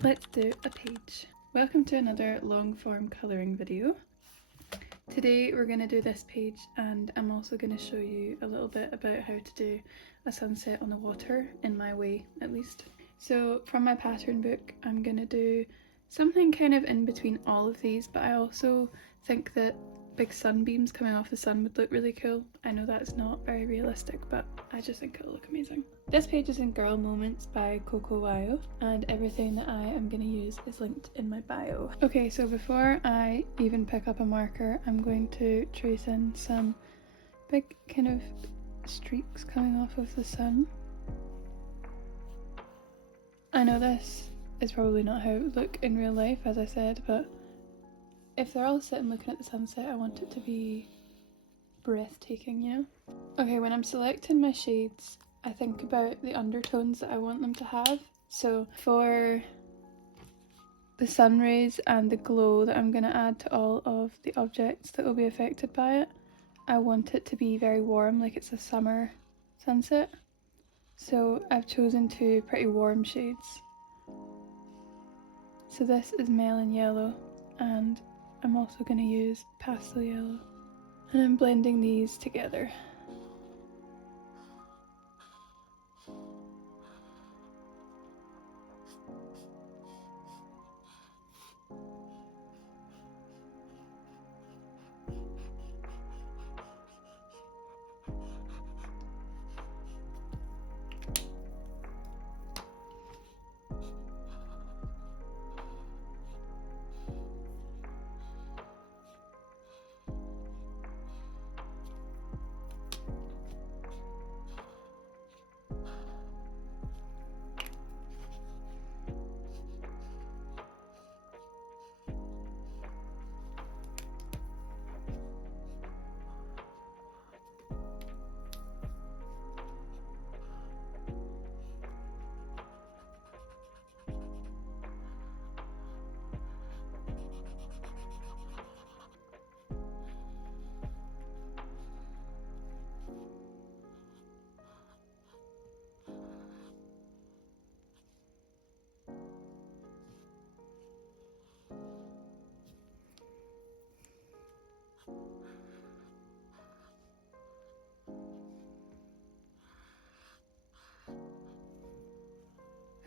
Let's do a page. Welcome to another long form colouring video. Today we're going to do this page, and I'm also going to show you a little bit about how to do a sunset on the water, in my way at least. So from my pattern book I'm going to do something kind of in between all of these, but I also think that big sunbeams coming off the sun would look really cool. I know that's not very realistic, but I just think it'll look amazing. This page is in Girl Moments by Coco, and everything that I am going to use is linked in my bio. Okay, so before I even pick up a marker, I'm going to trace in some big kind of streaks coming off of the sun. I know this is probably not how it would look in real life, as I said, but if they're all sitting looking at the sunset, I want it to be breathtaking, you know? Okay, when I'm selecting my shades, I think about the undertones that I want them to have. So for the sun rays and the glow that I'm going to add to all of the objects that will be affected by it, I want it to be very warm, like it's a summer sunset. So I've chosen two pretty warm shades. So this is melon yellow, and I'm also going to use pastel yellow. And I'm blending these together.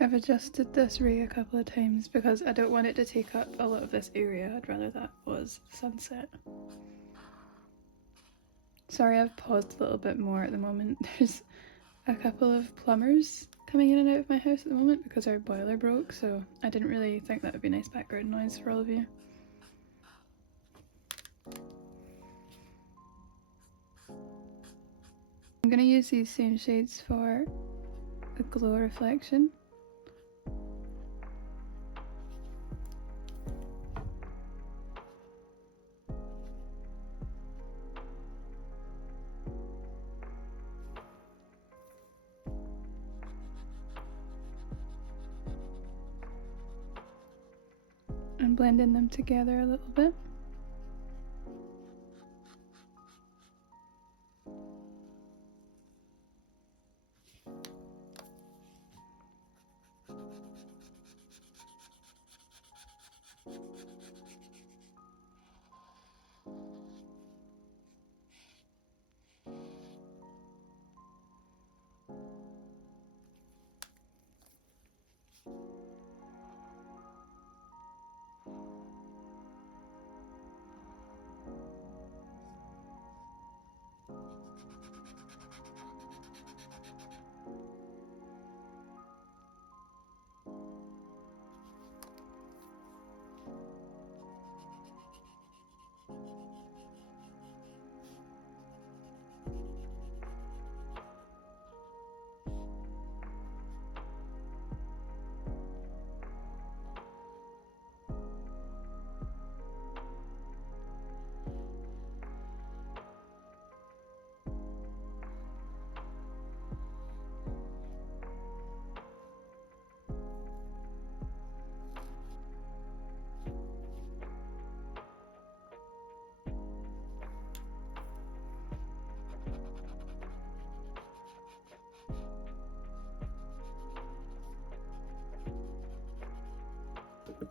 I've adjusted this ray a couple of times because I don't want it to take up a lot of this area. I'd rather that was sunset. Sorry, I've paused a little bit more at the moment. There's a couple of plumbers coming in and out of my house at the moment because our boiler broke, so I didn't really think that would be nice background noise for all of you. I'm going to use these same shades for the glow reflection. And blending them together a little bit.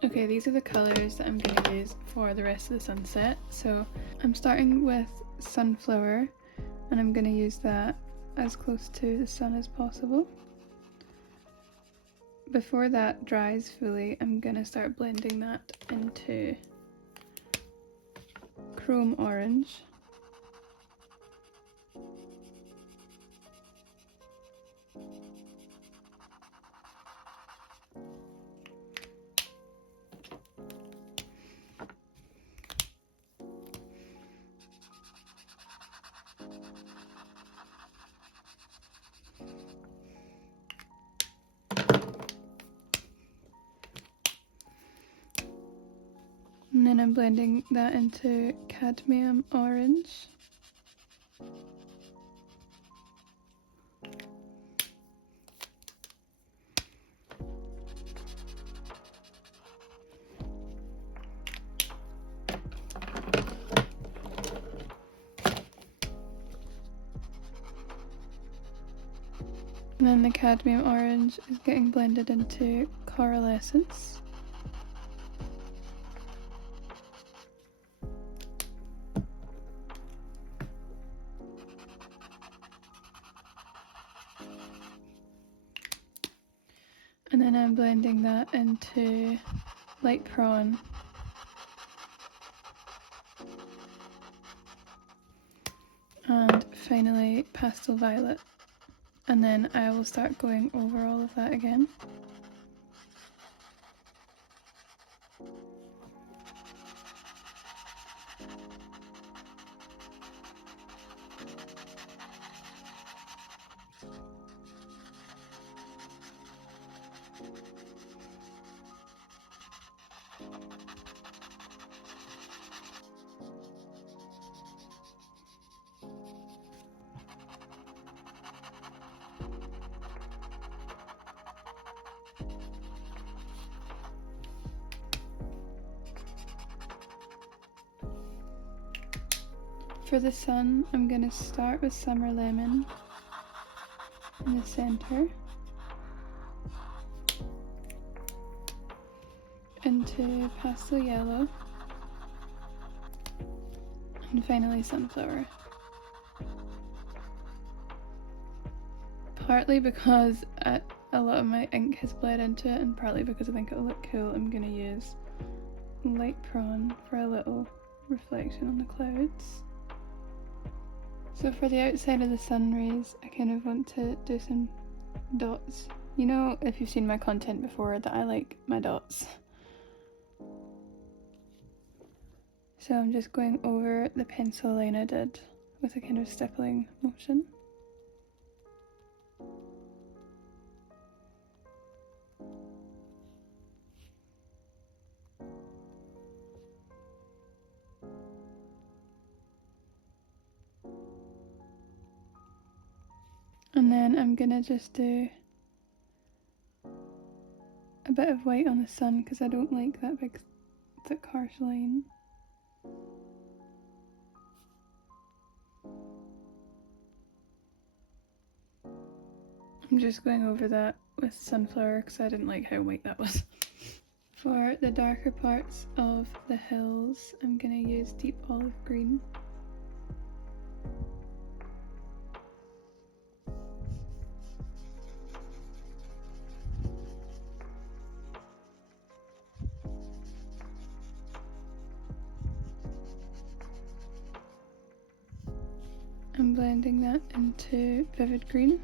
Okay, these are the colours that I'm going to use for the rest of the sunset. So I'm starting with Sunflower, and I'm going to use that as close to the sun as possible. Before that dries fully, I'm going to start blending that into Chrome Orange. And then I'm blending that into Cadmium Orange. And then the Cadmium Orange is getting blended into Coral Essence. And then I'm blending that into Light Prawn. And finally Pastel Violet. And then I will start going over all of that again. For the sun, I'm going to start with Summer Lemon in the center, into Pastel Yellow, and finally Sunflower. Partly because a lot of my ink has bled into it, and partly because I think it'll look cool, I'm going to use Light Prawn for a little reflection on the clouds. So for the outside of the sun rays, I kind of want to do some dots. You know, if you've seen my content before, that I like my dots. So I'm just going over the pencil line I did with a kind of stippling motion. And then I'm gonna just do a bit of white on the sun because I don't like that big thick harsh line. I'm just going over that with Sunflower because I didn't like how white that was. For the darker parts of the hills, I'm gonna use deep olive green. I'm blending that into vivid green.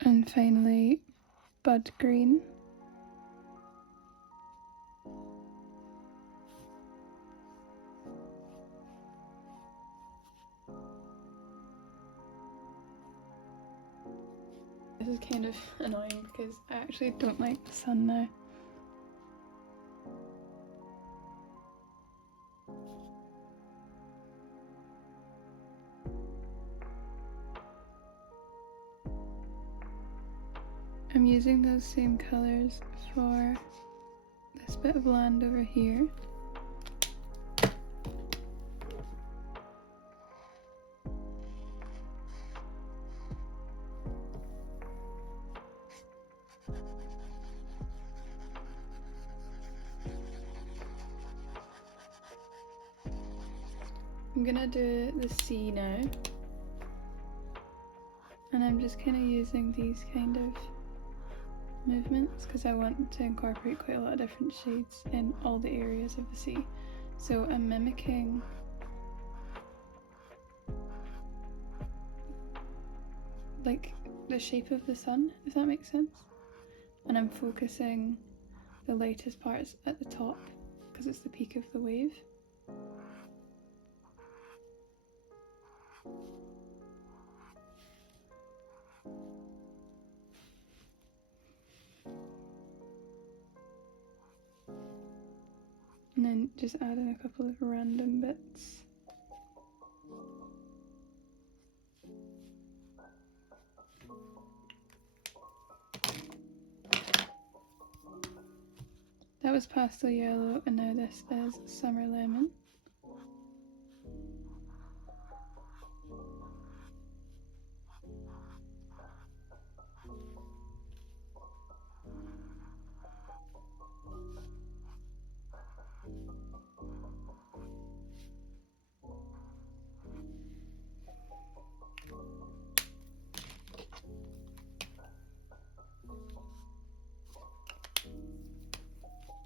And finally, bud green. This is kind of annoying because I actually don't like the sun now. I'm using those same colours for this bit of land over here. I'm gonna do the sea now, and I'm just kind of using these kind of movements because I want to incorporate quite a lot of different shades in all the areas of the sea. So I'm mimicking like the shape of the sun, if that makes sense, and I'm focusing the lightest parts at the top because it's the peak of the wave. And then just add in a couple of random bits. That was pastel yellow, and now this is summer lemon.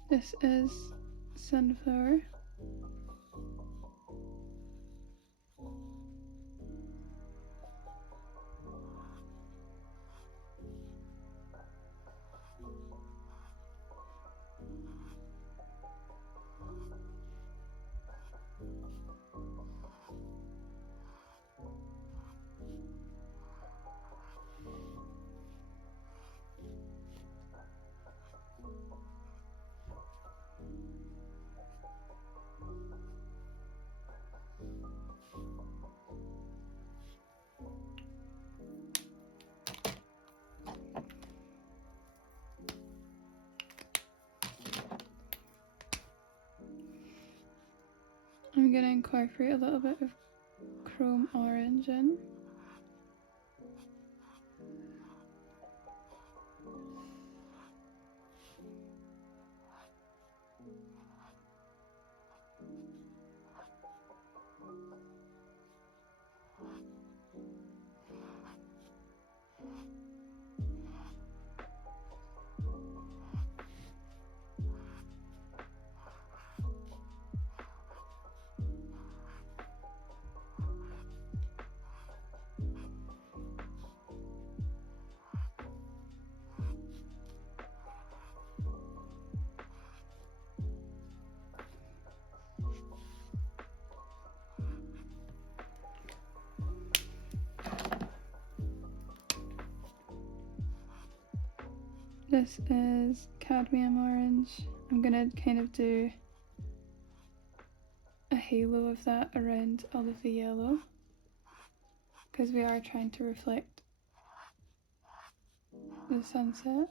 This is sunflower. I'm going to incorporate a little bit of chrome orange in. This is cadmium orange. I'm gonna kind of do a halo of that around all of the yellow because we are trying to reflect the sunset.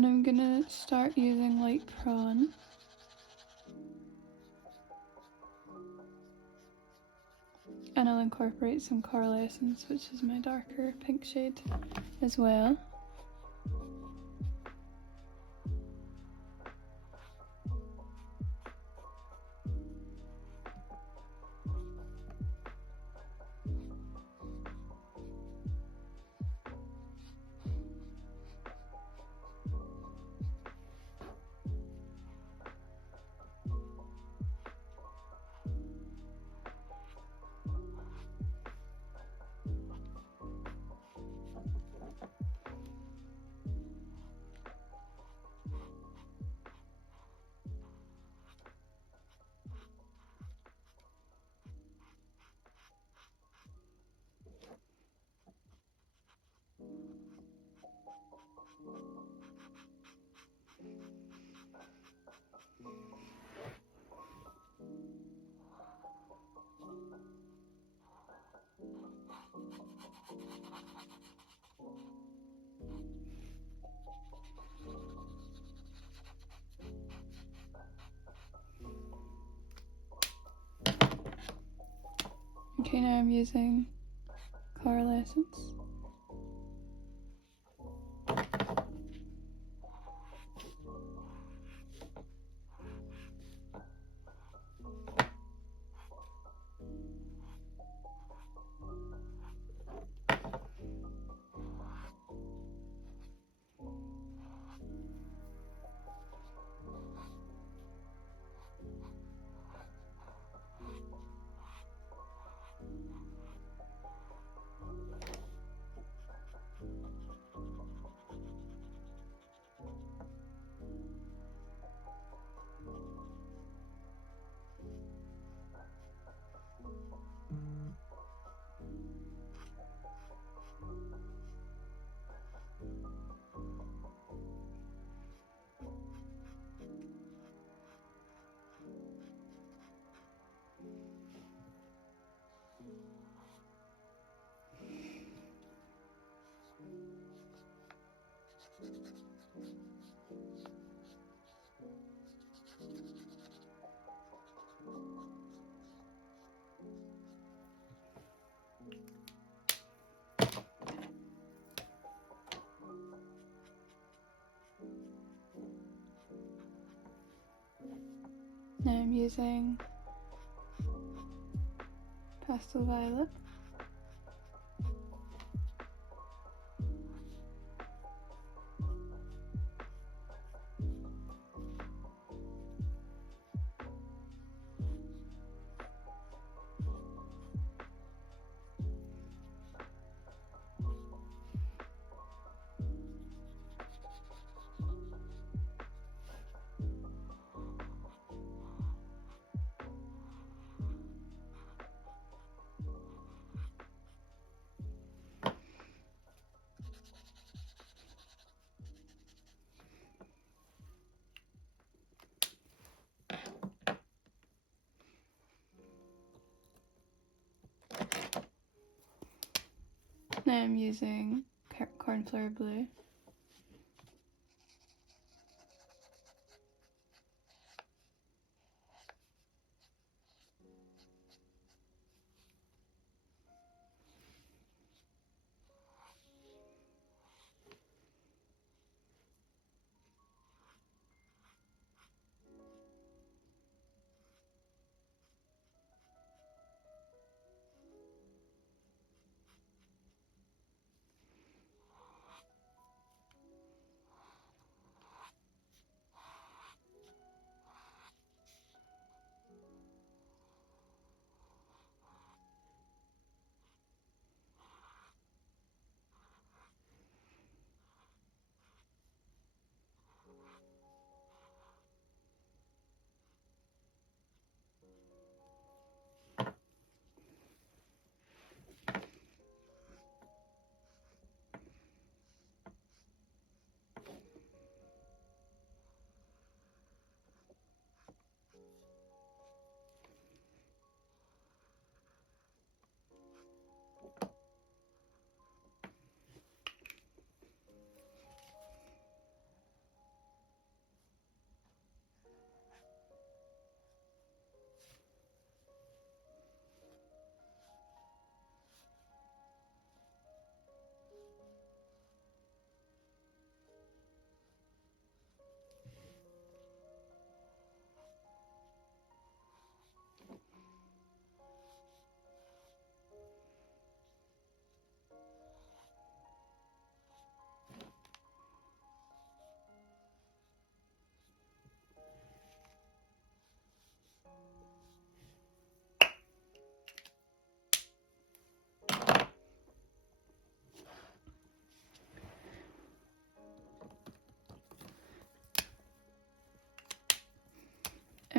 And I'm gonna start using light prawn. And I'll incorporate some Coral Essence, which is my darker pink shade, as well. Okay, now I'm using Coral Essence. Now I'm using Pastel Violet. Now I'm using Cornflower Blue.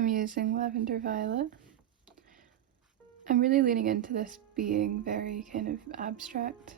I'm using Lavender Violet. I'm really leaning into this being very kind of abstract.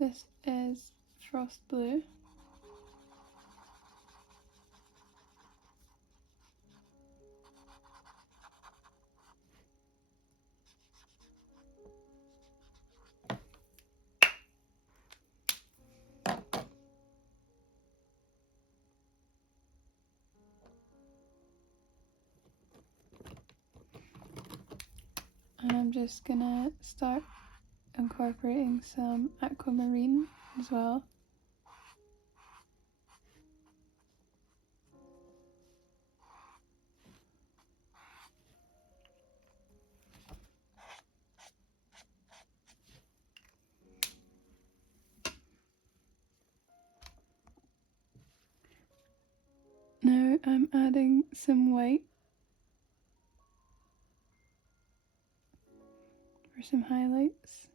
This is Frost Blue. And I'm just gonna start incorporating some aquamarine as well. Now I'm adding some white for some highlights.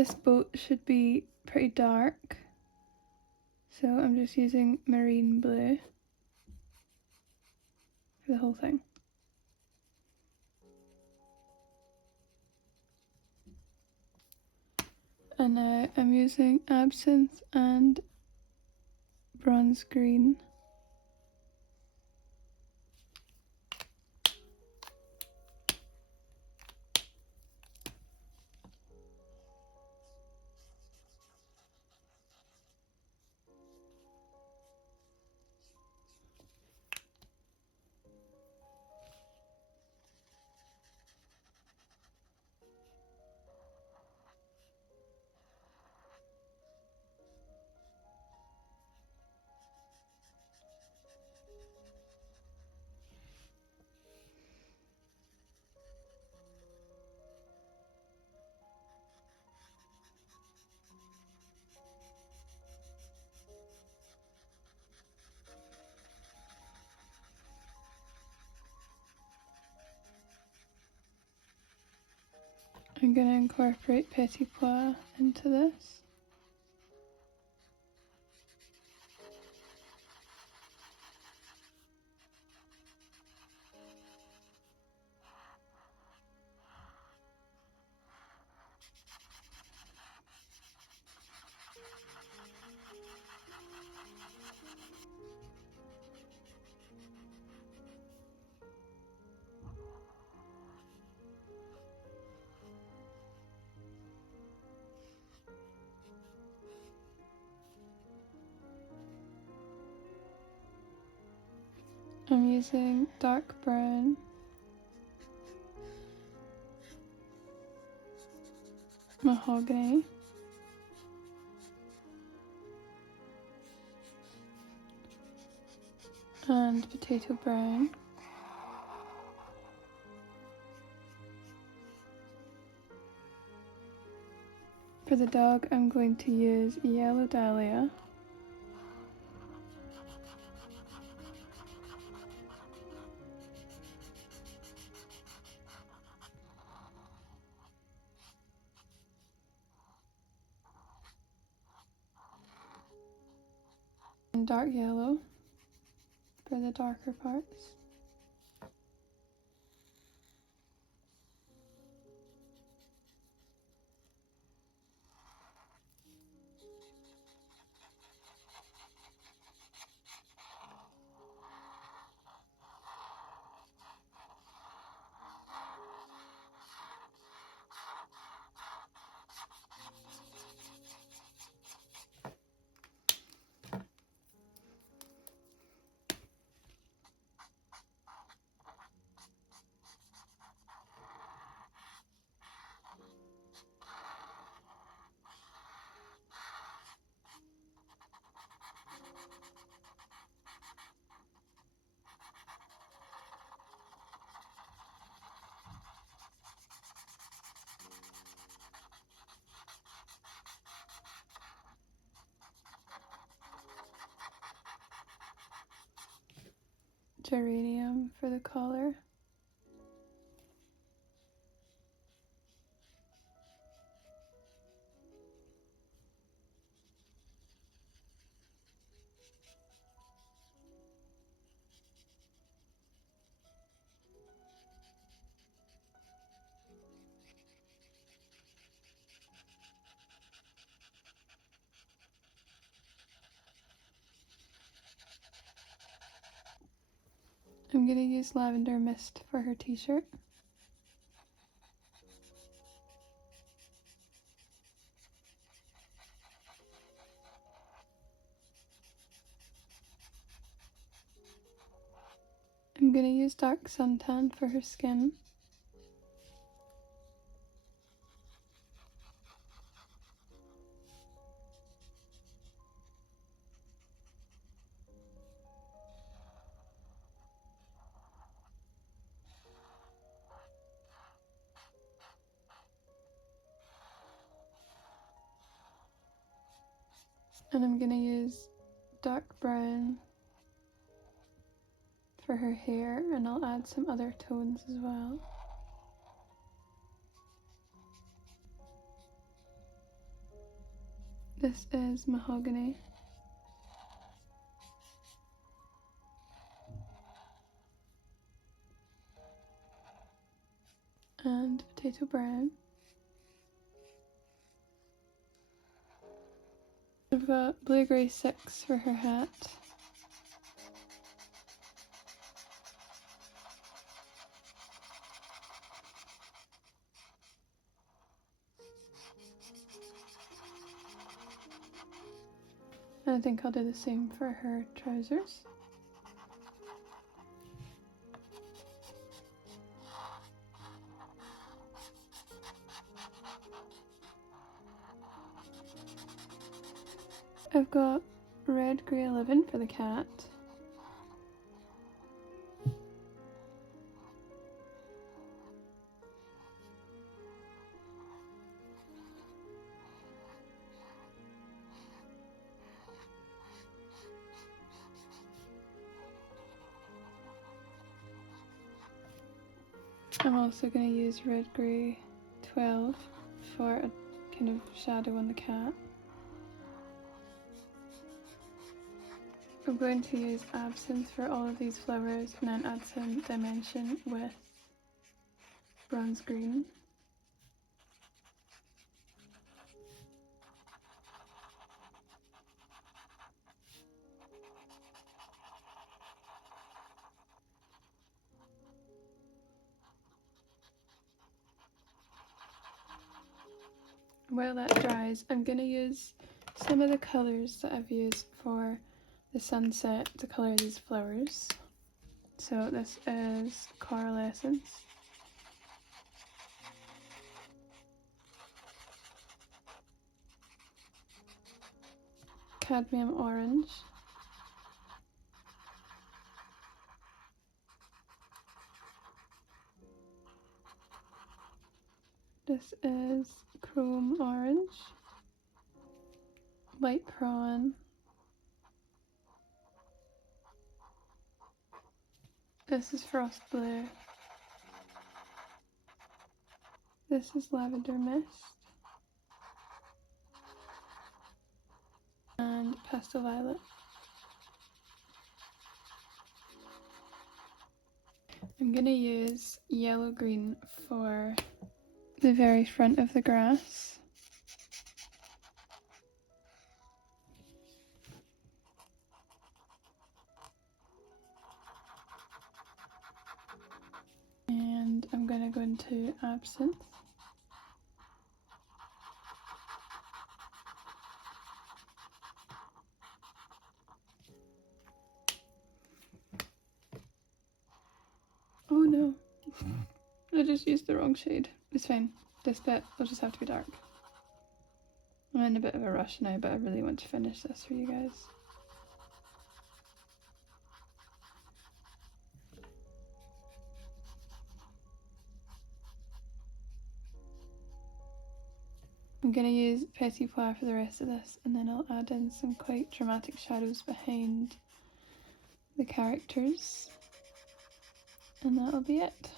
This boat should be pretty dark, so I'm just using marine blue for the whole thing. And now I'm using absinthe and bronze green. I'm going to incorporate petit pois into this. I'm using dark brown, mahogany, and potato brown. For the dog, I'm going to use yellow dahlia, and dark yellow for the darker parts. Geranium for the collar. I'm going to use lavender mist for her t-shirt. I'm going to use dark suntan for her skin. And I'm going to use dark brown for her hair, and I'll add some other tones as well. This is mahogany. And potato brown. I've got blue grey 6 for her hat. And I think I'll do the same for her trousers. I've got red grey 11 for the cat. I'm also going to use red grey 12 for a kind of shadow on the cat. I'm going to use absinthe for all of these flowers and then add some dimension with bronze green. While that dries, I'm going to use some of the colours that I've used for the sunset to colour these flowers. So this is Coral Essence. Cadmium Orange. This is Chrome Orange. Light Prawn. This is Frost Blue. This is Lavender Mist. And Pastel Violet. I'm going to use yellow green for the very front of the grass. And I'm going to go into Absinthe. Oh no, I just used the wrong shade. It's fine. This bit will just have to be dark. I'm in a bit of a rush now, but I really want to finish this for you guys. I'm going to use Petit Pois for the rest of this, and then I'll add in some quite dramatic shadows behind the characters, and that'll be it.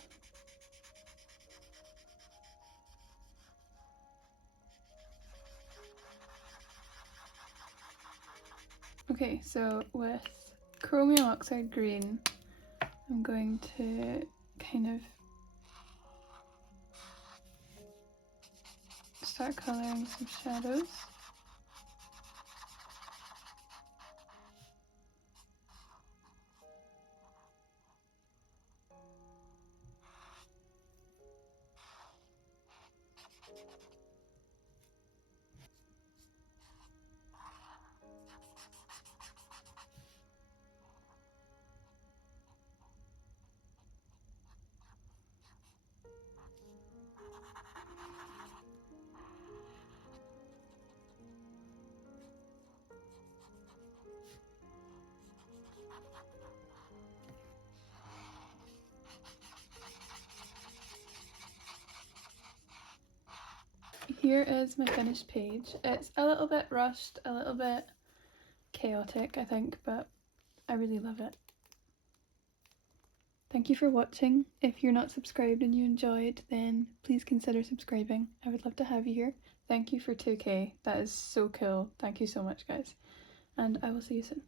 Okay, so with Chromium Oxide Green, I'm going to kind of start colouring some shadows. Here is my finished page. It's a little bit rushed, a little bit chaotic, I think, but I really love it. Thank you for watching. If you're not subscribed and you enjoyed, then please consider subscribing. I would love to have you here. Thank you for 2k. That is so cool. Thank you so much, guys. And I will see you soon.